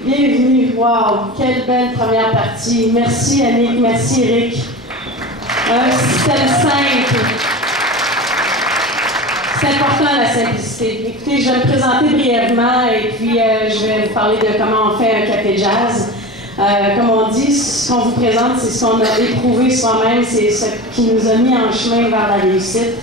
Bienvenue. Wow, quelle belle première partie. Merci Annick, merci Eric. Un système simple. C'est important la simplicité. Écoutez, je vais me présenter brièvement et puis je vais vous parler de comment on fait un café jazz. Comme on dit, ce qu'on vous présente, c'est ce qu'on a éprouvé soi-même, c'est ce qui nous a mis en chemin vers la réussite.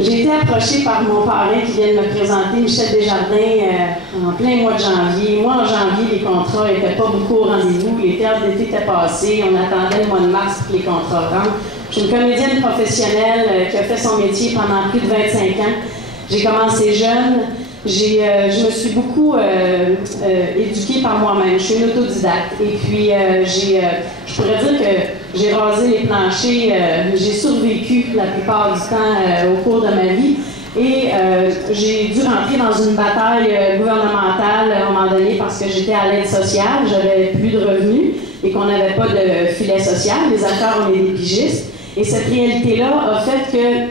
J'ai été approchée par mon parrain qui vient de me présenter, Michel Desjardins, en plein mois de janvier. Moi, en janvier, les contrats n'étaient pas beaucoup au rendez-vous. Les théâtres d'été étaient passés. On attendait le mois de mars pour que les contrats rentrent. Je suis une comédienne professionnelle qui a fait son métier pendant plus de 25 ans. J'ai commencé jeune. Je me suis beaucoup éduquée par moi-même. Je suis une autodidacte. Et puis, je pourrais dire que j'ai rasé les planchers. J'ai survécu la plupart du temps au cours de ma vie. Et j'ai dû rentrer dans une bataille gouvernementale à un moment donné parce que j'étais à l'aide sociale. J'avais plus de revenus et qu'on n'avait pas de filet social. Les acteurs, on est des pigistes. Et cette réalité-là a fait que,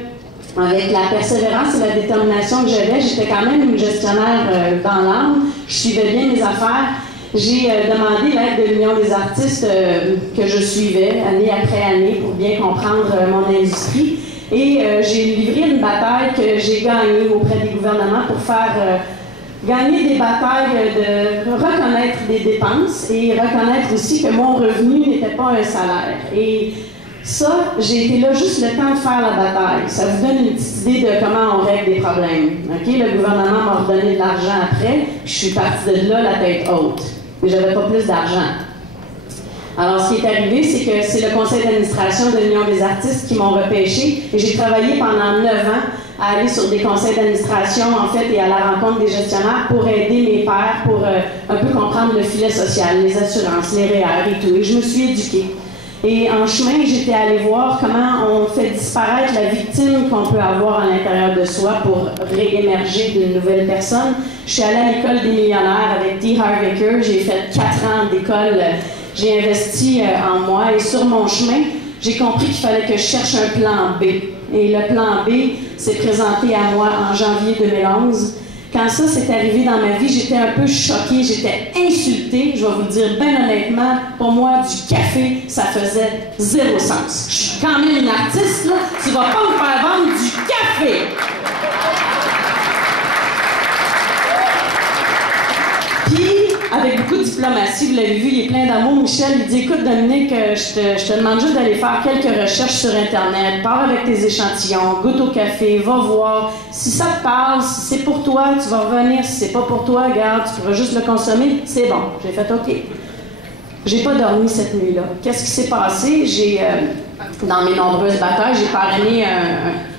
avec la persévérance et la détermination que j'avais, j'étais quand même une gestionnaire dans l'âme. Je suivais bien mes affaires. J'ai demandé l'aide de l'Union des artistes que je suivais année après année pour bien comprendre mon industrie. Et j'ai livré une bataille que j'ai gagnée auprès des gouvernements pour faire gagner des batailles de reconnaître des dépenses et reconnaître aussi que mon revenu n'était pas un salaire. Et ça, j'ai été là juste le temps de faire la bataille. Ça vous donne une petite idée de comment on règle des problèmes. Okay? Le gouvernement m'a redonné de l'argent après, puis je suis partie de là la tête haute. Mais j'avais pas plus d'argent. Alors, ce qui est arrivé, c'est que c'est le conseil d'administration de l'Union des artistes qui m'ont repêché et j'ai travaillé pendant 9 ans à aller sur des conseils d'administration, en fait, et à la rencontre des gestionnaires pour aider mes pairs, pour un peu comprendre le filet social, les assurances, les REER et tout. Et je me suis éduquée. Et en chemin, j'étais allée voir comment on fait disparaître la victime qu'on peut avoir à l'intérieur de soi pour réémerger d'une nouvelle personne. Je suis allée à l'école des millionnaires avec T. Harv Eker. J'ai fait 4 ans d'école. J'ai investi en moi et sur mon chemin, j'ai compris qu'il fallait que je cherche un plan B. Et le plan B s'est présenté à moi en janvier 2011. Quand ça s'est arrivé dans ma vie, j'étais un peu choquée, j'étais insultée. Je vais vous le dire bien honnêtement, pour moi, du café, ça faisait 0 sens. Je suis quand même une artiste, là. Tu vas pas me faire vendre du café! Puis, avec beaucoup de diplomatie, vous l'avez vu, il est plein d'amour. Michel, il dit, écoute Dominique, je te demande juste d'aller faire quelques recherches sur Internet, pars avec tes échantillons, goûte au café, va voir. Si ça te parle, si c'est pour toi, tu vas revenir. Si c'est pas pour toi, regarde, tu pourras juste le consommer. C'est bon. J'ai fait OK. J'ai pas dormi cette nuit-là. Qu'est-ce qui s'est passé? Dans mes nombreuses batailles, j'ai parrainé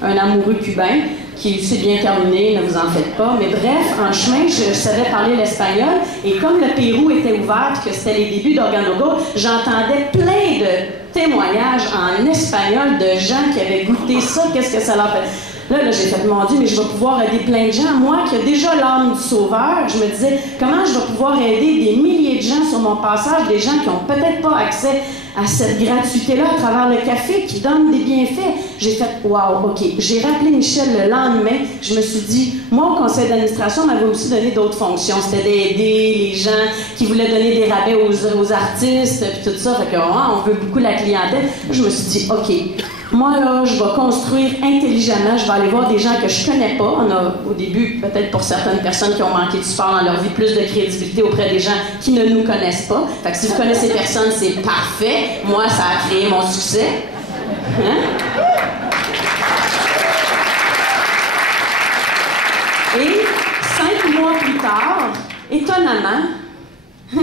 un amoureux cubain qui s'est bien terminé, ne vous en faites pas. Mais bref, en chemin, je savais parler l'espagnol. Et comme le Pérou était ouvert, que c'était les débuts d'Organogo, j'entendais plein de témoignages en espagnol de gens qui avaient goûté ça, qu'est-ce que ça leur fait. Là, j'ai fait, mon Dieu, mais je vais pouvoir aider plein de gens. Moi, qui ai déjà l'âme du sauveur, je me disais, comment je vais pouvoir aider des milliers de gens sur mon passage, des gens qui n'ont peut-être pas accès à cette gratuité-là à travers le café qui donne des bienfaits. J'ai fait, wow, OK. J'ai rappelé Michel le lendemain. Je me suis dit, moi, au conseil d'administration, on m'avait aussi donné d'autres fonctions. C'était d'aider les gens qui voulaient donner des rabais aux artistes, puis tout ça. Fait que, on veut beaucoup la clientèle. Je me suis dit, OK. Moi, là, je vais construire intelligemment. Je vais aller voir des gens que je connais pas. On a, au début, peut-être pour certaines personnes qui ont manqué de support dans leur vie, plus de crédibilité auprès des gens qui ne nous connaissent pas. Fait que si vous connaissez ces personnes, c'est parfait. Moi, ça a créé mon succès. Hein? Et 5 mois plus tard, étonnamment, 5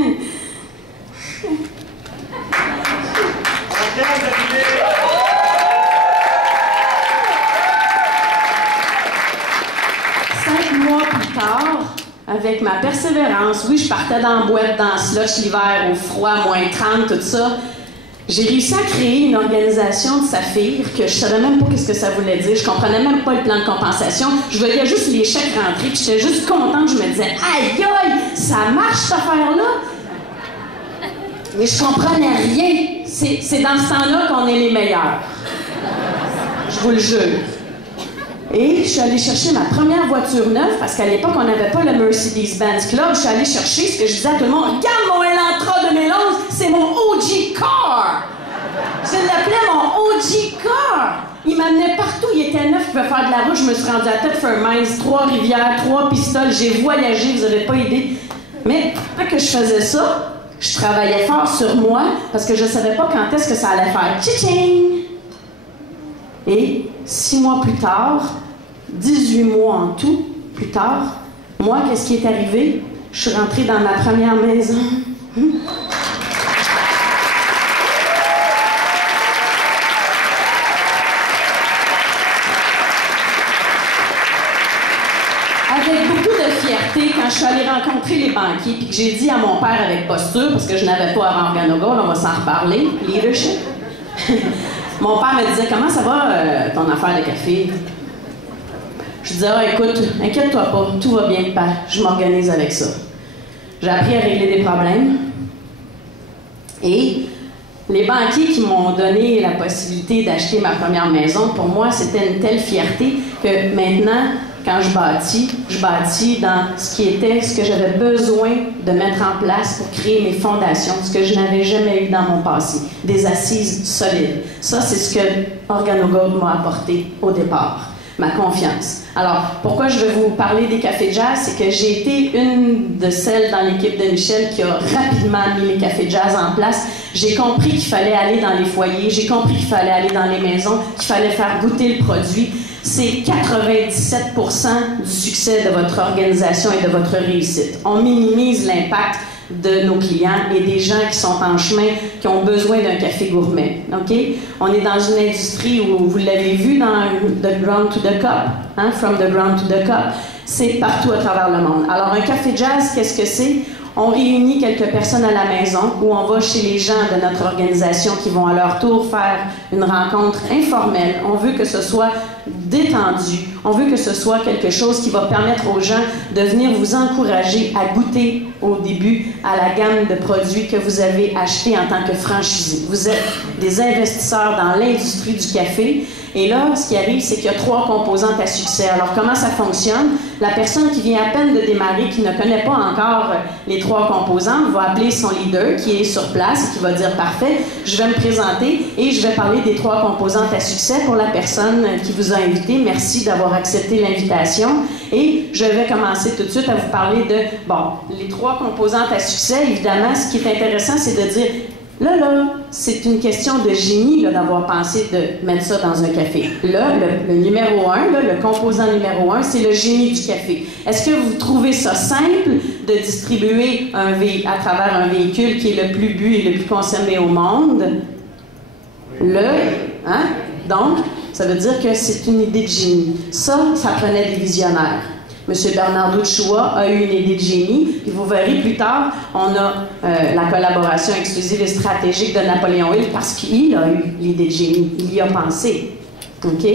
mois plus tard, avec ma persévérance, oui, je partais dans la boîte, dans le slush l'hiver, au froid, moins 30, tout ça. J'ai réussi à créer une organisation de Saphir que je savais même pas qu'est-ce que ça voulait dire. Je comprenais même pas le plan de compensation. Je voyais juste les chèques rentrer, puis j'étais juste contente. Je me disais, aïe, aïe, ça marche cette affaire-là. Mais je comprenais rien. C'est dans ce temps-là qu'on est les meilleurs. Je vous le jure. Et je suis allée chercher ma première voiture neuve, parce qu'à l'époque, on n'avait pas le Mercedes-Benz Club. Je suis allée chercher ce que je disais à tout le monde. Regarde mon Elantra 2011, c'est mon OG car! Je l'appelais mon OG car! Il m'amenait partout, il était neuf, il pouvait faire de la route. Je me suis rendue à Thetford Mines, Trois-Rivières, Trois-Pistoles. J'ai voyagé, vous n'avez pas idée. Mais après que je faisais ça, je travaillais fort sur moi parce que je ne savais pas quand est-ce que ça allait faire tching. Et 6 mois plus tard, 18 mois en tout plus tard, moi, qu'est-ce qui est arrivé? Je suis rentrée dans ma première maison. Avec beaucoup de fierté, quand je suis allée rencontrer les banquiers, puis que j'ai dit à mon père avec posture, parce que je n'avais pas avant Organogold, on va s'en reparler, leadership. Mon père me disait, comment ça va ton affaire de café? Je disais, ah, écoute, inquiète-toi pas, tout va bien, père, je m'organise avec ça. J'ai appris à régler des problèmes. Et les banquiers qui m'ont donné la possibilité d'acheter ma première maison, pour moi, c'était une telle fierté que maintenant, quand je bâtis dans ce qui était, ce que j'avais besoin de mettre en place pour créer mes fondations, ce que je n'avais jamais eu dans mon passé, des assises solides. Ça, c'est ce que Organogold m'a apporté au départ, ma confiance. Alors, pourquoi je vais vous parler des cafés jazz, c'est que j'ai été une de celles dans l'équipe de Michel qui a rapidement mis les cafés jazz en place. J'ai compris qu'il fallait aller dans les foyers, j'ai compris qu'il fallait aller dans les maisons, qu'il fallait faire goûter le produit. C'est 97% du succès de votre organisation et de votre réussite. On minimise l'impact de nos clients et des gens qui sont en chemin, qui ont besoin d'un café gourmet. OK? On est dans une industrie où, vous l'avez vu dans The Ground to the Cup, hein? From the Ground to the Cup, c'est partout à travers le monde. Alors, un café jazz, qu'est-ce que c'est? On réunit quelques personnes à la maison où on va chez les gens de notre organisation qui vont à leur tour faire une rencontre informelle. On veut que ce soit détendu. On veut que ce soit quelque chose qui va permettre aux gens de venir vous encourager à goûter au début à la gamme de produits que vous avez achetés en tant que franchisé. Vous êtes des investisseurs dans l'industrie du café. Et là, ce qui arrive, c'est qu'il y a 3 composantes à succès. Alors, comment ça fonctionne? La personne qui vient à peine de démarrer, qui ne connaît pas encore les 3 composantes, va appeler son leader qui est sur place et qui va dire « Parfait, je vais me présenter et je vais parler des 3 composantes à succès pour la personne qui vous a invité. Merci d'avoir accepté l'invitation. » Et je vais commencer tout de suite à vous parler de, bon, les 3 composantes à succès. Évidemment, ce qui est intéressant, c'est de dire là, c'est une question de génie d'avoir pensé de mettre ça dans un café. Là, le numéro 1, le composant numéro 1, c'est le génie du café. Est-ce que vous trouvez ça simple de distribuer à travers un véhicule qui est le plus bu et le plus consommé au monde? Donc, ça veut dire que c'est une idée de génie. Ça prenait des visionnaires. M. Bernardo Chua a eu une idée de génie, puis vous verrez plus tard, on a la collaboration exclusive et stratégique de Napoléon Hill parce qu'il a eu l'idée de génie, il y a pensé. OK?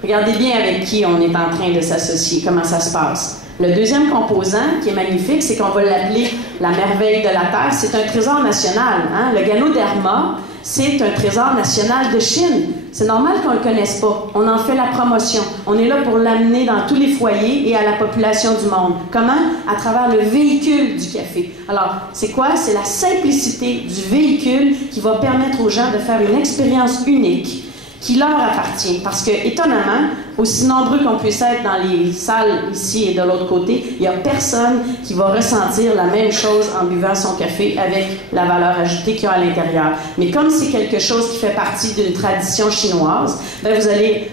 Regardez bien avec qui on est en train de s'associer, comment ça se passe. Le deuxième composant, qui est magnifique, c'est qu'on va l'appeler la merveille de la Terre. C'est un trésor national. Hein? Le Ganoderma, c'est un trésor national de Chine. C'est normal qu'on ne le connaisse pas. On en fait la promotion. On est là pour l'amener dans tous les foyers et à la population du monde. Comment? À travers le véhicule du café. Alors, c'est quoi? C'est la simplicité du véhicule qui va permettre aux gens de faire une expérience unique qui leur appartient. Parce que, étonnamment, aussi nombreux qu'on puisse être dans les salles ici et de l'autre côté, il n'y a personne qui va ressentir la même chose en buvant son café avec la valeur ajoutée qu'il y a à l'intérieur. Mais comme c'est quelque chose qui fait partie d'une tradition chinoise, ben vous allez...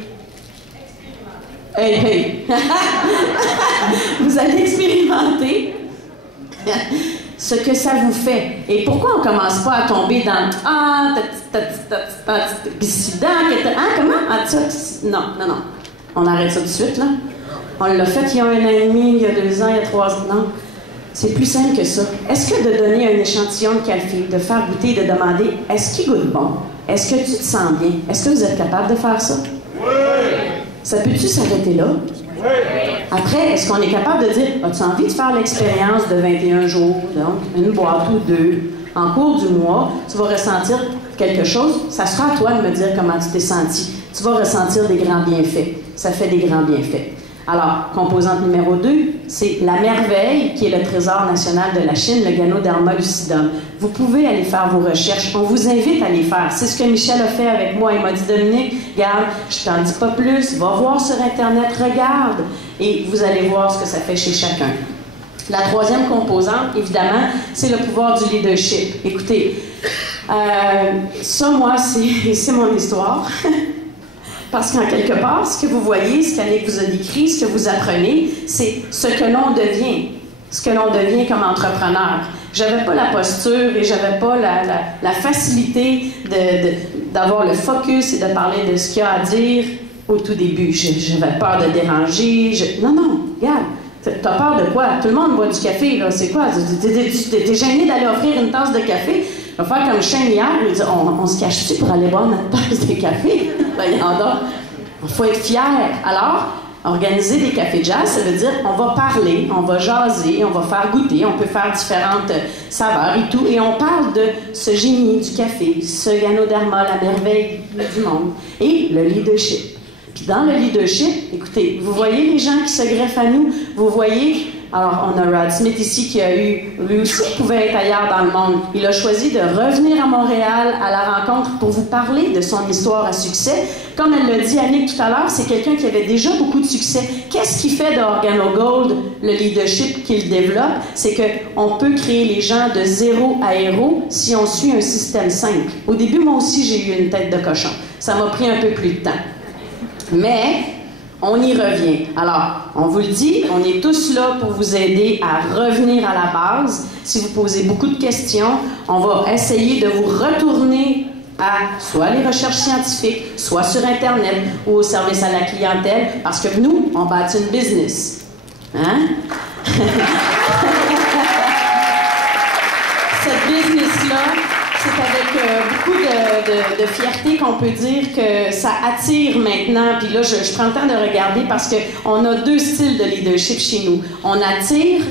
Hey! Vous allez expérimenter ce que ça vous fait. Et pourquoi on ne commence pas à tomber dans « Ah, bissident, comment? Non. On arrête ça tout de suite, là. On l'a fait il y a 1 an et demi, il y a 2 ans, il y a 3 ans. Non. C'est plus simple que ça. Est-ce que de donner un échantillon de café, de faire goûter, de demander « Est-ce qu'il goûte bon? Est-ce que tu te sens bien? Est-ce que vous êtes capable de faire ça? » Oui! Ça peut-tu s'arrêter là? Oui! Après, est-ce qu'on est capable de dire « As-tu envie de faire l'expérience de 21 jours, donc une boîte ou 2, en cours du mois, tu vas ressentir quelque chose, ça sera à toi de me dire comment tu t'es senti. Tu vas ressentir des grands bienfaits. » ça fait des grands bienfaits. Alors, composante numéro 2, c'est la merveille qui est le trésor national de la Chine, le Ganoderma lucidum. Vous pouvez aller faire vos recherches. On vous invite à les faire. C'est ce que Michel a fait avec moi. Il m'a dit, Dominique, regarde, je t'en dis pas plus, va voir sur Internet, regarde, et vous allez voir ce que ça fait chez chacun. La troisième composante, évidemment, c'est le pouvoir du leadership. Écoutez, ça, moi, c'est mon histoire. Parce qu'en quelque part, ce que vous voyez, ce qu'Annick vous a décrit, ce que vous apprenez, c'est ce que l'on devient. Ce que l'on devient comme entrepreneur. J'avais pas la posture et j'avais pas la facilité d'avoir le focus et de parler de ce qu'il y a à dire au tout début. J'avais peur de déranger. Non, non, regarde. T'as peur de quoi? Tout le monde boit du café, là. C'est quoi? T'es gêné d'aller offrir une tasse de café? On va faire comme Shane hier, il dit, on se cache-tu pour aller boire notre tasse de café? Il faut être fier. Alors, organiser des cafés jazz, ça veut dire on va parler, on va jaser, on va faire goûter, on peut faire différentes saveurs et tout, et on parle de ce génie du café, ce Ganoderma, la merveille du monde, et le leadership. Puis dans le leadership, écoutez, vous voyez les gens qui se greffent à nous, vous voyez, alors on a Rod Smith ici qui a eu, lui aussi pouvait être ailleurs dans le monde. Il a choisi de revenir à Montréal à la rencontre pour vous parler de son histoire à succès. Comme elle l'a dit Annick tout à l'heure, c'est quelqu'un qui avait déjà beaucoup de succès. Qu'est-ce qui fait de OrganoGold le leadership qu'il développe? C'est qu'on peut créer les gens de zéro à héros si on suit un système simple. Au début, moi aussi, j'ai eu une tête de cochon. Ça m'a pris un peu plus de temps. Mais on y revient. Alors, on vous le dit, on est tous là pour vous aider à revenir à la base. Si vous posez beaucoup de questions, on va essayer de vous retourner à soit les recherches scientifiques, soit sur Internet ou au service à la clientèle, parce que nous, on bâtit une business. Hein? Cette business-là, c'est avec beaucoup de fierté qu'on peut dire que ça attire maintenant. Puis là, je prends le temps de regarder parce qu'on a deux styles de leadership chez nous. On attire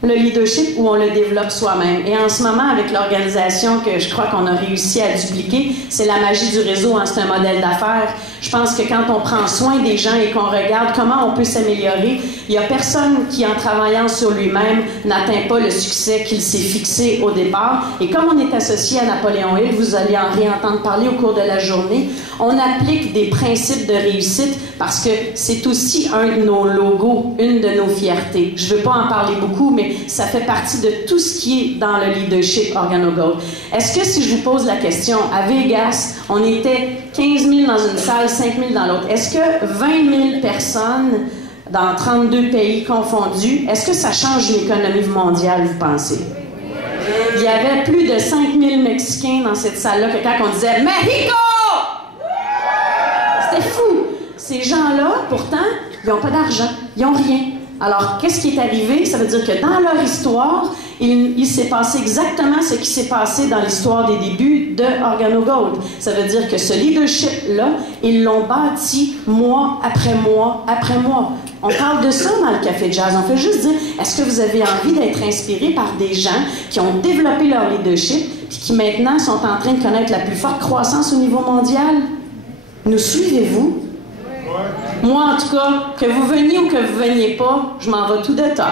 le leadership ou on le développe soi-même. Et en ce moment, avec l'organisation que je crois qu'on a réussi à dupliquer, c'est la magie du réseau, hein, c'est un modèle d'affaires. Je pense que quand on prend soin des gens et qu'on regarde comment on peut s'améliorer, il n'y a personne qui, en travaillant sur lui-même, n'atteint pas le succès qu'il s'est fixé au départ. Et comme on est associé à Napoléon Hill, vous allez en réentendre parler au cours de la journée, on applique des principes de réussite parce que c'est aussi un de nos logos, une de nos fiertés. Je ne veux pas en parler beaucoup, mais ça fait partie de tout ce qui est dans le leadership OrganoGold. Est-ce que si je vous pose la question, à Vegas, on était 15 000 dans une salle, 5 000 dans l'autre, est-ce que 20 000 personnes dans 32 pays confondus, est-ce que ça change l'économie mondiale, vous pensez? Il y avait plus de 5 000 Mexicains dans cette salle-là que quand on disait « Mexico! » C'était fou! Ces gens-là, pourtant, ils n'ont pas d'argent, ils n'ont rien. Alors, qu'est-ce qui est arrivé? Ça veut dire que dans leur histoire, il s'est passé exactement ce qui s'est passé dans l'histoire des débuts de OrganoGold. Ça veut dire que ce leadership-là, ils l'ont bâti mois après mois après mois. On parle de ça dans le Café Jazz. On fait juste dire, est-ce que vous avez envie d'être inspiré par des gens qui ont développé leur leadership et qui maintenant sont en train de connaître la plus forte croissance au niveau mondial? Nous suivez-vous? Moi, en tout cas, que vous veniez ou que vous ne veniez pas, je m'en vais tout de top.